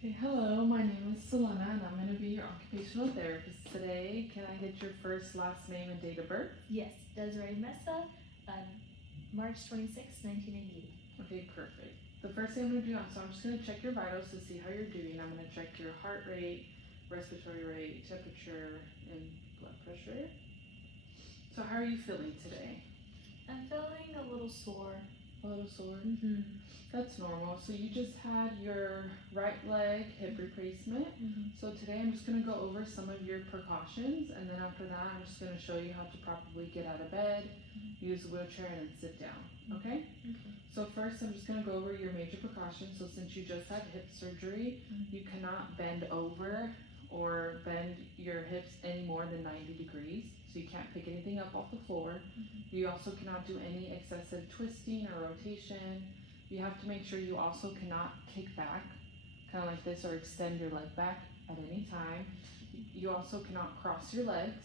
Okay, hello, my name is Selena and I'm going to be your occupational therapist today. Can I get your first, last name, and date of birth? Yes, Desiree Mesa, March 26, 1988. Okay, perfect. The first thing I'm going to do, I'm just going to check your vitals to see how you're doing. I'm going to check your heart rate, respiratory rate, temperature, and blood pressure. So how are you feeling today? I'm feeling a little sore. A little sore? Mm-hmm. That's normal. So you just had your right leg hip replacement. Mm-hmm. So today I'm just going to go over some of your precautions, and then after that I'm just going to show you how to properly get out of bed, use a wheelchair, and then sit down. Okay? Okay. So first I'm just going to go over your major precautions. So since you just had hip surgery, you cannot bend over or bend your hips any more than 90 degrees. So you can't pick anything up off the floor. You also cannot do any excessive twisting or rotation. You have to make sure you also cannot kick back, kind of like this, or extend your leg back at any time. You also cannot cross your legs.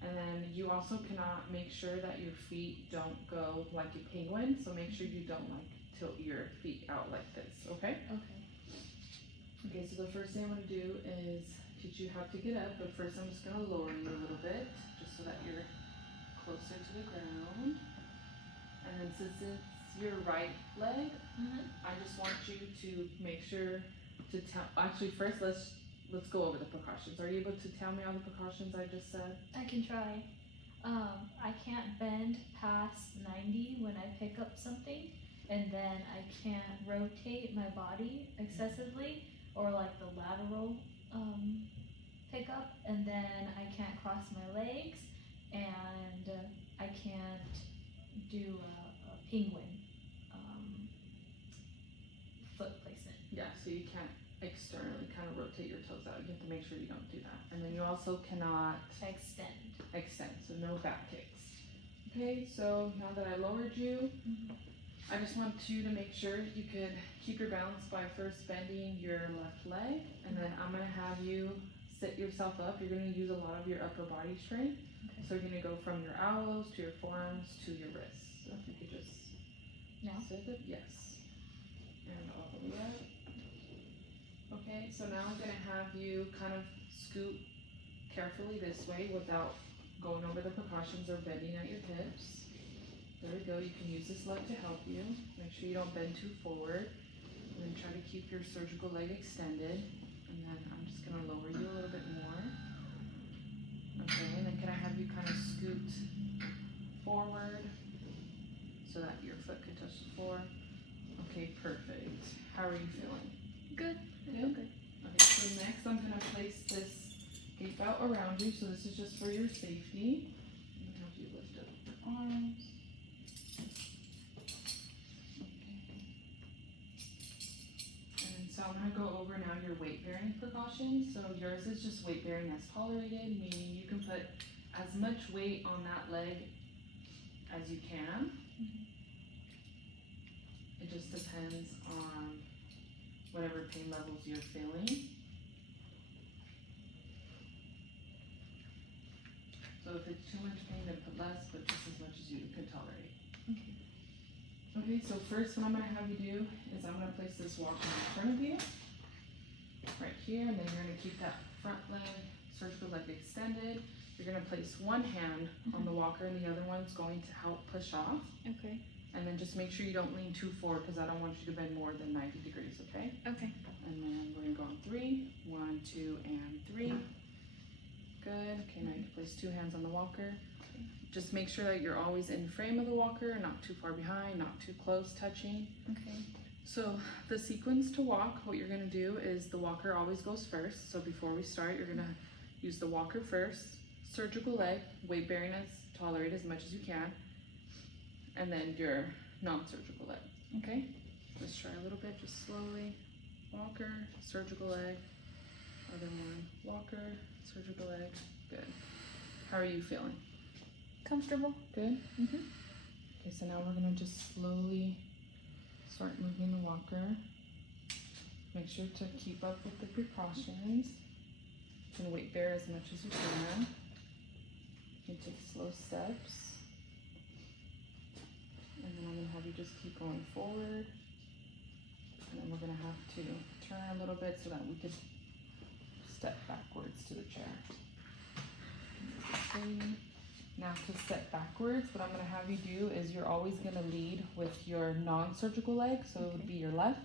And then you also cannot make sure that your feet don't go like a penguin. So make sure you don't like tilt your feet out like this, okay? Okay. Okay, so the first thing I'm gonna do is teach you how to get up, but first I'm just gonna lower you a little bit, just so that you're closer to the ground. And then since it's your right leg, I just want you to make sure to tell, actually first let's go over the precautions. Are you able to tell me all the precautions I just said? I can try. I can't bend past 90 when I pick up something, and then I can't rotate my body excessively or like the lateral pickup, and then I can't cross my legs, and I can't do a penguin foot placement. Yeah, so you can't externally kind of rotate your toes out. You have to make sure you don't do that. And then you also cannot extend, so no back kicks. Okay, so now that I lowered you, I just want you to make sure you could keep your balance by first bending your left leg, and then I'm gonna have you sit yourself up. You're gonna use a lot of your upper body strength. Okay. So you're gonna go from your elbows to your forearms to your wrists. So if you could just Now? sit up, yes. And all the way up. Okay, so now I'm gonna have you kind of scoot carefully this way without going over the precautions or bending at your hips. There we go, you can use this leg to help you. Make sure you don't bend too forward. And then try to keep your surgical leg extended. And then I'm just gonna lower you a little bit more. Okay, and then can I have you kind of scoot forward so that your foot can touch the floor? Okay, perfect. How are you feeling? Good. Good? Okay, so next I'm gonna place this gate belt around you. So this is just for your safety. I'm gonna have you lift up your arms. So I'm going to go over now your weight bearing precautions. So yours is just weight bearing as tolerated, meaning you can put as much weight on that leg as you can. It just depends on whatever pain levels you're feeling. So if it's too much pain, then put less, but just as much as you can tolerate. Okay. Okay, so first what I'm going to have you do is I'm going to place this walker in front of you, right here, and then you're going to keep that front leg, surgical leg extended. You're going to place one hand on the walker and the other one's going to help push off. Okay. And then just make sure you don't lean too forward because I don't want you to bend more than 90 degrees, okay? Okay. And then we're going to go on 3. 1, 2, and 3. Good. Okay, now you can place 2 hands on the walker. Just make sure that you're always in frame of the walker, not too far behind, not too close touching. Okay. So the sequence to walk, what you're gonna do is the walker always goes first. So before we start, you're gonna use the walker first, surgical leg, weight bearing as tolerate as much as you can, and then your non-surgical leg, okay? Let's try a little bit, just slowly. Walker, surgical leg, other one, walker, surgical leg, good. How are you feeling? Comfortable. Good? Okay, so now we're gonna just slowly start moving the walker. Make sure to keep up with the precautions. You can weight bear as much as you can. You can take slow steps. And then I'm gonna have you just keep going forward. And then we're gonna have to turn a little bit so that we could step backwards to the chair. Okay. Now to step backwards, what I'm gonna have you do is you're always gonna lead with your non-surgical leg, so it would be your left,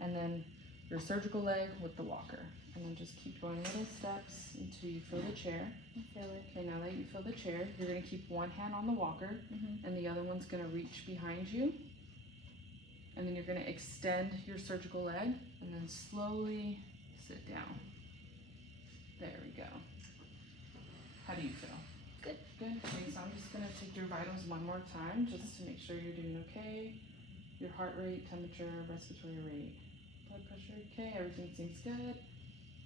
and then your surgical leg with the walker. And then just keep going little steps until you feel the chair. I feel it. Okay, now that you feel the chair, you're gonna keep one hand on the walker, and the other one's gonna reach behind you. And then you're gonna extend your surgical leg, and then slowly sit down. There we go. How do you feel? Good. Good. Okay, so I'm just gonna take your vitals one more time, just to make sure you're doing okay. Your heart rate, temperature, respiratory rate, blood pressure, okay, everything seems good.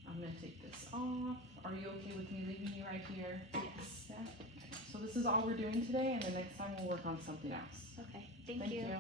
I'm gonna take this off. Are you okay with me leaving you right here? Yes. Yeah? Okay. So this is all we're doing today, and the next time we'll work on something else. Okay. Thank you. you.